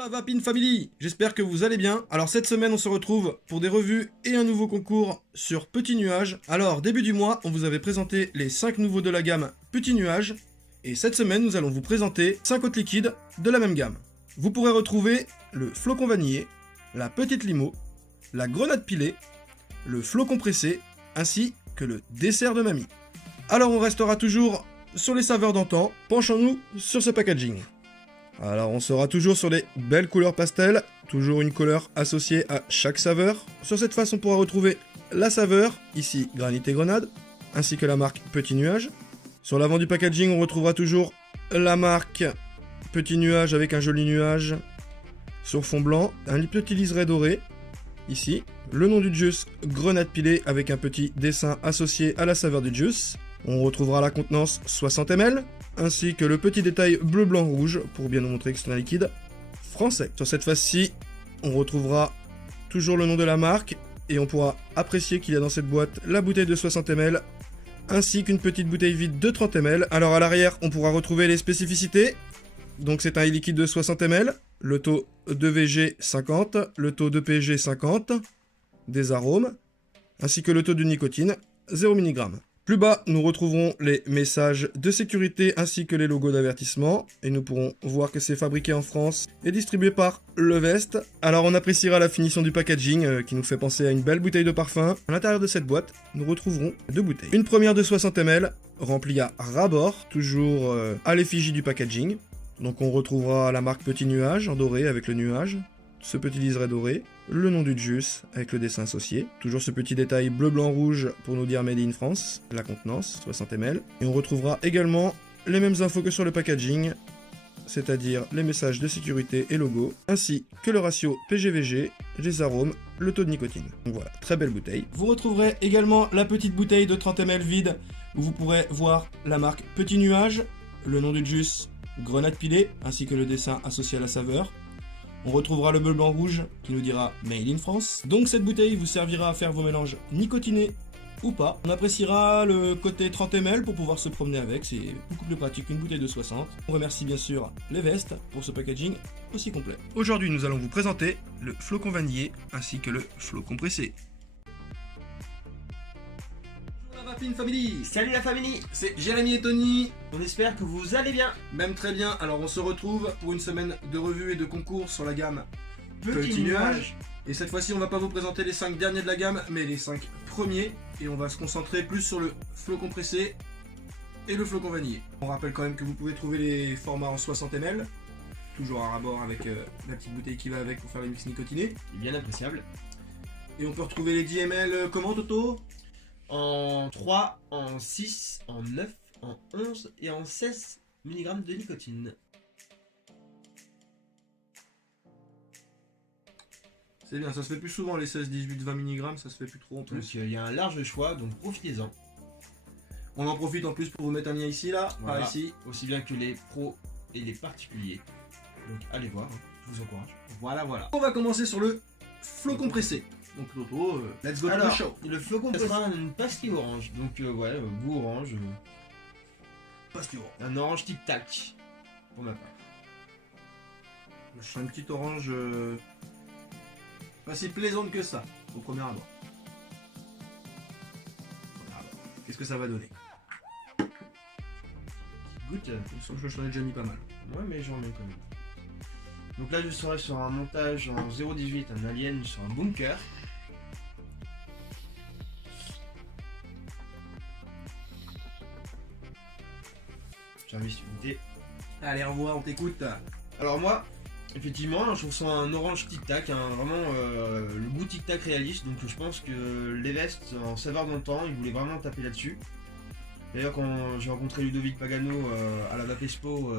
La Vapine Family, j'espère que vous allez bien. Alors cette semaine on se retrouve pour des revues et un nouveau concours sur Petit Nuage. Alors début du mois on vous avait présenté les 5 nouveaux de la gamme Petit Nuage. Et cette semaine nous allons vous présenter 5 autres liquides de la même gamme. Vous pourrez retrouver le flocon vanillé, la petite limo, la grenade pilée, le flocon pressé, ainsi que le dessert de mamie. Alors on restera toujours sur les saveurs d'antan, penchons-nous sur ce packaging. Alors on sera toujours sur les belles couleurs pastel, toujours une couleur associée à chaque saveur. Sur cette face on pourra retrouver la saveur, ici granit et grenade, ainsi que la marque Petit Nuage. Sur l'avant du packaging on retrouvera toujours la marque Petit Nuage avec un joli nuage sur fond blanc, un petit liseré doré, ici. Le nom du juice, grenade pilée avec un petit dessin associé à la saveur du juice. On retrouvera la contenance 60 ml, ainsi que le petit détail bleu, blanc, rouge, pour bien nous montrer que c'est un liquide français. Sur cette face-ci, on retrouvera toujours le nom de la marque, et on pourra apprécier qu'il y a dans cette boîte la bouteille de 60 ml, ainsi qu'une petite bouteille vide de 30 ml. Alors à l'arrière, on pourra retrouver les spécificités. Donc c'est un liquide de 60 ml, le taux de VG 50, le taux de PG 50, des arômes, ainsi que le taux de nicotine 0 mg. Plus bas, nous retrouverons les messages de sécurité ainsi que les logos d'avertissement, et nous pourrons voir que c'est fabriqué en France et distribué par Levest. Alors on appréciera la finition du packaging qui nous fait penser à une belle bouteille de parfum. À l'intérieur de cette boîte, nous retrouverons deux bouteilles. Une première de 60 ml, remplie à ras-bord, toujours à l'effigie du packaging. Donc on retrouvera la marque Petit Nuage en doré avec le nuage, ce petit liseré doré, le nom du juice avec le dessin associé, toujours ce petit détail bleu, blanc, rouge pour nous dire Made in France, la contenance 60 ml, et on retrouvera également les mêmes infos que sur le packaging, c'est-à-dire les messages de sécurité et logo, ainsi que le ratio PGVG, les arômes, le taux de nicotine. Donc voilà, très belle bouteille. Vous retrouverez également la petite bouteille de 30 ml vide, où vous pourrez voir la marque Petit Nuage, le nom du juice, grenade pilée, ainsi que le dessin associé à la saveur. On retrouvera le bleu blanc rouge qui nous dira Made in France. Donc cette bouteille vous servira à faire vos mélanges nicotinés ou pas. On appréciera le côté 30 ml pour pouvoir se promener avec, c'est beaucoup plus pratique qu'une bouteille de 60. On remercie bien sûr Levest pour ce packaging aussi complet. Aujourd'hui nous allons vous présenter le flocon vanillé ainsi que le flocon pressé. La Vapine Family. Salut la famille, C'est Jérémy et Tony. on espère que vous allez bien. Même très bien, alors on se retrouve pour une semaine de revues et de concours sur la gamme Petit nuage. Et cette fois-ci on va pas vous présenter les 5 derniers de la gamme, mais les 5 premiers. Et on va se concentrer plus sur le flocon pressé et le flocon vanillé. On rappelle quand même que vous pouvez trouver les formats en 60 ml, toujours à rabord avec la petite bouteille qui va avec pour faire les mix nicotinés. Bien appréciable. Et on peut retrouver les 10 ml comment Toto? En 3, en 6, en 9, en 11 et en 16 mg de nicotine. C'est bien, ça se fait plus souvent les 16, 18, 20 mg, ça se fait plus trop en plus. Donc il y a un large choix, donc profitez-en. On en profite en plus pour vous mettre un lien ici, là, Voilà. par ici. Aussi bien que les pros et les particuliers. Donc allez voir, je vous encourage. Voilà, voilà. On va commencer sur le flocon pressé. Donc Toto, let's go to the Alors, show. le flocon sera une pastille orange. Donc ouais, goût orange. Pastille. Un orange tic-tac. Pour ma part. Je sens une petite orange pas si plaisante que ça, au premier abord. Qu'est-ce que ça va donner? Goûte. Je sens que je t'en ai déjà mis pas mal. Ouais, mais j'en mets quand même. Donc là, je serai sur un montage en 0.18, un alien sur un bunker. J'invite une idée. Allez, au revoir, on t'écoute. Alors moi, effectivement, je ressens un orange tic-tac, vraiment le goût tic-tac réaliste. Donc je pense que Levest, en saveur d'antan, il voulait vraiment taper là-dessus. D'ailleurs, quand j'ai rencontré Ludovic Pagano à la Vapespo,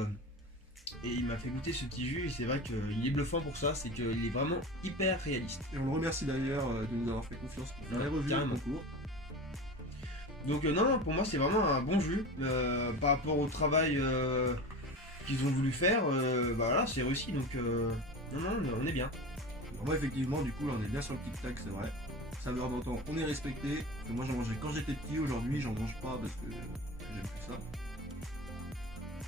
et il m'a fait goûter ce petit jus, et c'est vrai qu'il est bluffant pour ça, c'est qu'il est vraiment hyper réaliste. Et on le remercie d'ailleurs de nous avoir fait confiance pour faire les revues et le Carrément. concours. Donc non, pour moi c'est vraiment un bon jus par rapport au travail qu'ils ont voulu faire. Bah voilà, c'est réussi, donc non, on est bien. Alors moi effectivement, du coup là on est bien sur le tic-tac, c'est vrai. Saveur d'antan, on est respecté. Parce que moi j'en mangeais quand j'étais petit, aujourd'hui j'en mange pas parce que j'aime plus ça.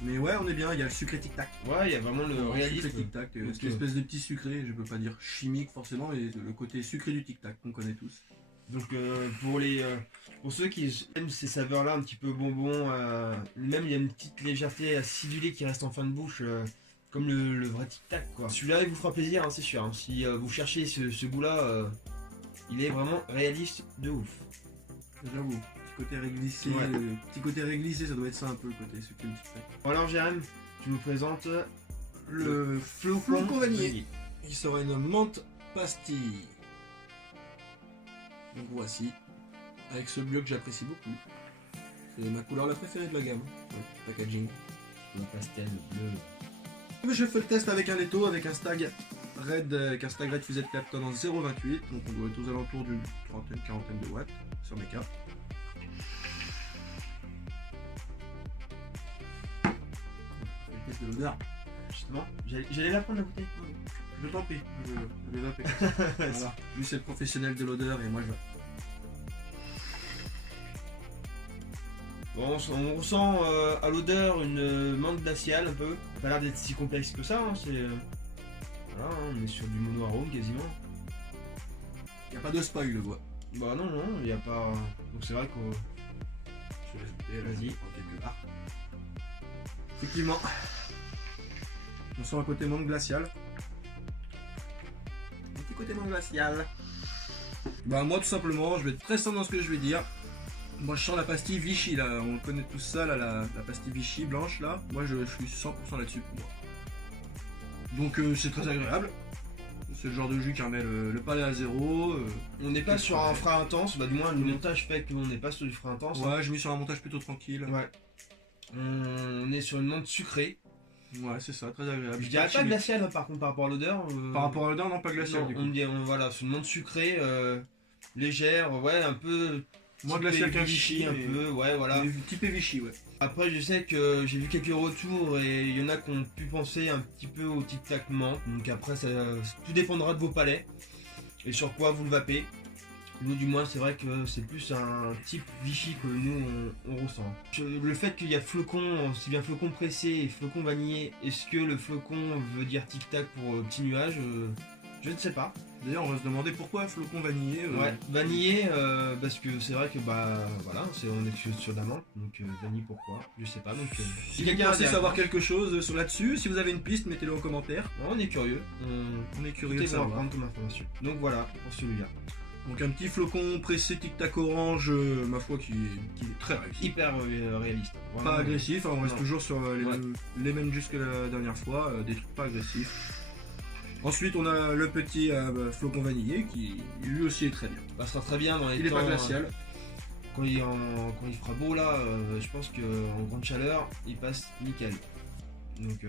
Mais ouais, on est bien, il y a le sucré tic-tac. Ouais, il y a vraiment le réalisme. Sucré tic-tac, Donc, cette espèce de petit sucré, je peux pas dire chimique forcément, mais le côté sucré du tic-tac qu'on connaît tous. Donc pour ceux qui aiment ces saveurs-là un petit peu bonbons, même il y a une petite légèreté acidulée qui reste en fin de bouche, comme le vrai tic-tac quoi. Celui-là il vous fera plaisir, hein, c'est sûr. Hein. Si vous cherchez ce goût-là, il est vraiment réaliste de ouf. J'avoue, petit côté réglissé, Ouais. petit côté réglissé, ça doit être ça un peu le côté sucré du tic-tac. Bon, alors Jérém, tu nous présentes Le flocon vanillé. Il sera une menthe pastille. Donc voici, avec ce bleu que j'apprécie beaucoup. C'est ma couleur la préférée de la gamme. Ouais, packaging. Le pastel bleu. Je fais le test avec un Netto, avec un Stag Red Fusette Clapton en 0,28. Donc on doit être aux alentours d'une quarantaine de watts sur mes cas. Le test de l'odeur. Justement, j'allais la prendre la bouteille. Je t'en prie, je vais zapper. Voilà. Lui c'est le professionnel de l'odeur et moi je vais. Bon, on ressent à l'odeur une menthe glaciale un peu. Ça a pas l'air d'être si complexe que ça, hein, c'est... voilà, hein, on est sur du mono-arôme quasiment. Il n'y a pas de spoil le voix. Bah non, non, il n'y a pas... Donc c'est vrai qu'on... Je vais laisse goûter, Vas-y. quelque part. Effectivement. On sent un côté menthe glacial. Un petit côté menthe glacial. Bah moi tout simplement, je vais être très simple dans ce que je vais dire. Moi je sens la pastille Vichy là, on connaît tous ça là, la pastille Vichy blanche là. Moi je suis 100% là-dessus pour moi. Donc c'est très agréable. C'est le genre de jus qui remet le palais à zéro. On n'est pas sur un frais intense, bah du moins le montage fait qu'on n'est pas sur du frais intense. Ouais, je mis sur un montage plutôt tranquille. Ouais. On est sur une menthe sucrée. Ouais, c'est ça, très agréable. Je dirais pas glaciale par contre par rapport à l'odeur. Par rapport à l'odeur, non, pas glacial Non, du coup. on dit, voilà, c'est une menthe sucrée, légère, ouais, un peu... Moins typé glacial qu'un Vichy, Vichy, un mais- peu, ouais, voilà. Typé Vichy, ouais. Après, je sais que j'ai vu quelques retours et il y en a qui ont pu penser un petit peu au tic-tac menthe. Donc après, tout dépendra de vos palais et sur quoi vous le vapez. Nous, du moins, c'est vrai que c'est plus un type Vichy que nous, on ressent. Le fait qu'il y a flocon, aussi bien flocon pressé et flocon vanillé, est-ce que le flocon veut dire tic-tac pour petit nuage je ne sais pas. D'ailleurs, on va se demander pourquoi flocon vanillé. Ouais, vanillé, parce que c'est vrai que bah voilà, on est sur de la menthe, donc vanille pourquoi, je sais pas. Donc Si quelqu'un sait savoir quelque chose sur là-dessus, si vous avez une piste, mettez-le en commentaire. on est curieux, On est curieux de tout est bon à savoir. prendre comme information. Donc voilà pour celui-là, Donc un petit flocon pressé tic-tac orange, ma foi, qui est très réussi. hyper réaliste. Pas Vraiment, agressif, hein, on reste Non. toujours sur Ouais. les mêmes jusque la dernière fois, des trucs pas agressifs. Ensuite, on a le petit flocon vanillé qui lui aussi est très bien. passera très bien dans les Il est temps. pas glacial. Quand il fera beau là, je pense qu'en grande chaleur, il passe nickel. Donc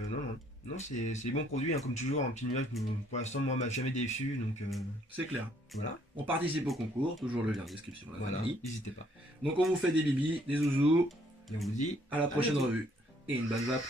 non, c'est des bons produits, hein, comme toujours, un petit nuage qui pour l'instant moi m'a jamais déçu, donc C'est clair. voilà, On participe au concours, toujours le lien en description. la voilà, famille. n'hésitez pas. Donc on vous fait des bibis, des zouzous, Et on vous dit à la prochaine bientôt. revue. Et une bonne vape.